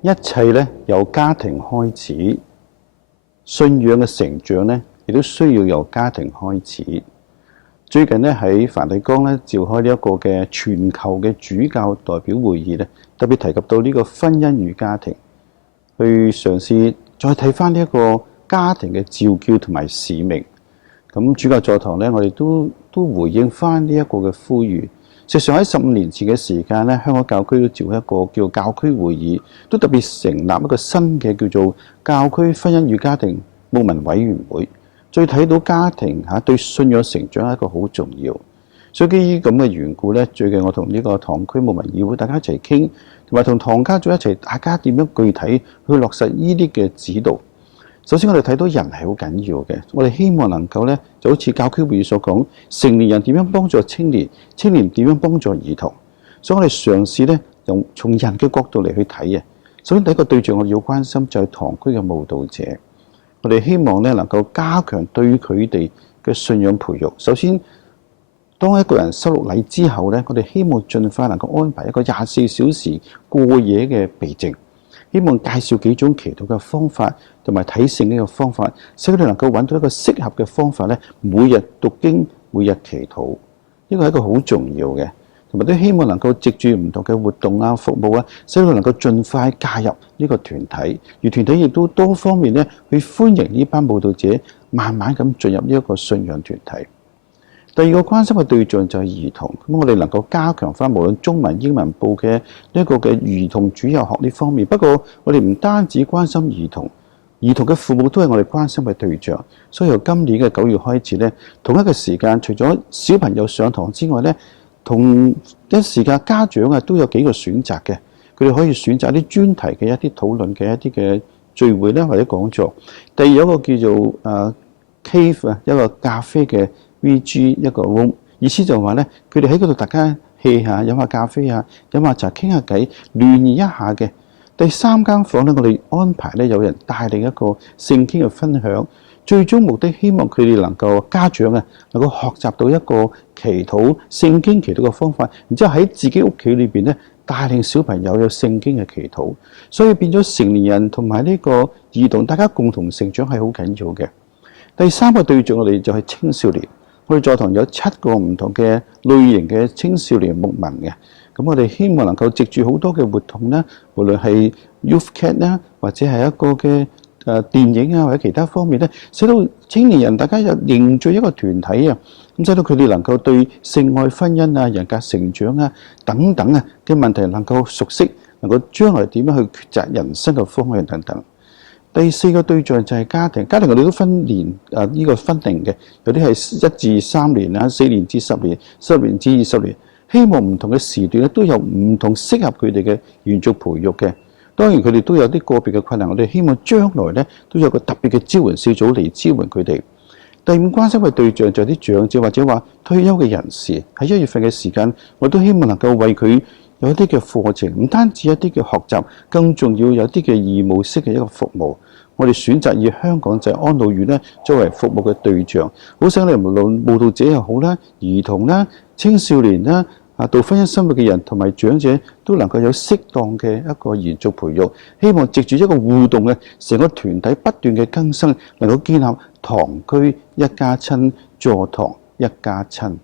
一切咧由家庭開始，信仰嘅成長咧亦都需要由家庭開始。最近咧喺梵蒂岡咧召開呢一個嘅全球嘅主教代表會議咧，特別提及到呢個婚姻與家庭，去嘗試再睇翻呢一個家庭嘅召叫同埋使命。咁主教座堂咧，我哋都回應翻呢一個嘅呼籲。實際上喺15年前嘅時間咧，香港教區都召開一個叫教區會議，都特別成立一個新嘅叫做教區婚姻與家庭牧民委員會。再睇到家庭對信仰成長係一個好重要，所以基於咁嘅緣故咧，最近我同呢個堂區牧民議會大家一齊傾，同埋同堂家長一齊，大家點樣具體去落實呢啲嘅指導。首先我哋睇到人係好緊要嘅，我哋希望能夠咧就好似教區會議所講，成年人點樣幫助青年，青年點樣幫助兒童。所以我哋嘗試咧用從人嘅角度嚟去睇。首先第一個對象我哋要關心就係堂區嘅慕道者。我哋希望咧能夠加強對佢哋嘅信仰培育。首先，當一個人收錄禮之後咧，我哋希望盡快能夠安排一個24小時過夜嘅避靜，希望介紹幾種祈禱嘅方法同埋睇聖經嘅方法，使佢哋能夠揾到一個適合嘅方法咧，每日讀經，每日祈禱。呢個係一個好重要嘅。同埋都希望能夠藉住唔同嘅活動服務使佢能夠盡快加入呢個團體，而團體亦都多方面咧去歡迎呢班慕道者慢慢咁進入呢一個信仰團體。第二個關心嘅對象就係兒童，咁我哋能夠加強翻無論中文、英文部嘅呢一個嘅兒童主日學呢方面。不過我哋唔單止關心兒童，兒童嘅父母都係我哋關心嘅對象。所以由今年嘅9月開始咧，同一個時間，除咗小朋友上堂之外咧，同一時間家長都有幾個選擇嘅，佢哋可以選擇啲專題嘅一啲討論嘅一啲嘅聚會咧，或者講座。第二有一個叫做cave 一個咖啡嘅 VG 一個 room， 意思就係話咧，佢哋喺嗰度大家 hea 下，飲下咖啡飲下茶，傾下偈，聯誼一下嘅。第三間房咧，我哋安排咧有人帶領一個聖經嘅分享。最終目的希望佢哋能夠家長能夠學習到一個祈禱聖經祈禱嘅方法，然之後喺自己屋企裏邊咧帶領小朋友有聖經嘅祈禱，所以變咗成年人同埋呢個兒童大家共同成長係好緊要嘅。第三個對象我哋就係青少年，我哋座堂有7個唔同嘅類型嘅青少年牧民嘅，咁我哋希望能夠藉住好多嘅活動啦，無論係 Youth Cat 啦，或者係一個嘅電影或者其他方面咧，使到青年人大家又凝聚一個團體咁使到佢哋能夠對性愛、婚姻人格成長等等嘅問題能夠熟悉，能夠將來點樣去抉擇人生嘅方向等等。第4個對象就係家庭，家庭我哋都分年呢個分齡嘅，有啲係1至3年4年至10年，10年至20年，希望唔同嘅時段咧都有唔同適合佢哋嘅延續培育嘅。當然佢哋都有啲個別嘅困難，我哋希望將來咧都有個特別嘅支援小組嚟支援佢哋。第5關心嘅對象就係啲長者或者話退休嘅人士，喺1月份嘅時間，我都希望能夠為佢有一啲嘅課程，唔單止一啲嘅學習，更重要有啲嘅義務式嘅一個服務。我哋選擇以香港就係安老院咧作為服務嘅對象，好想你無論慕道者又好啦、兒童啦、青少年啦、到婚姻生活嘅人同埋長者都能夠有適當嘅一個延續培育，希望藉住一個互動嘅成個團體不斷嘅更新，能夠建立堂區一家親，座堂一家親。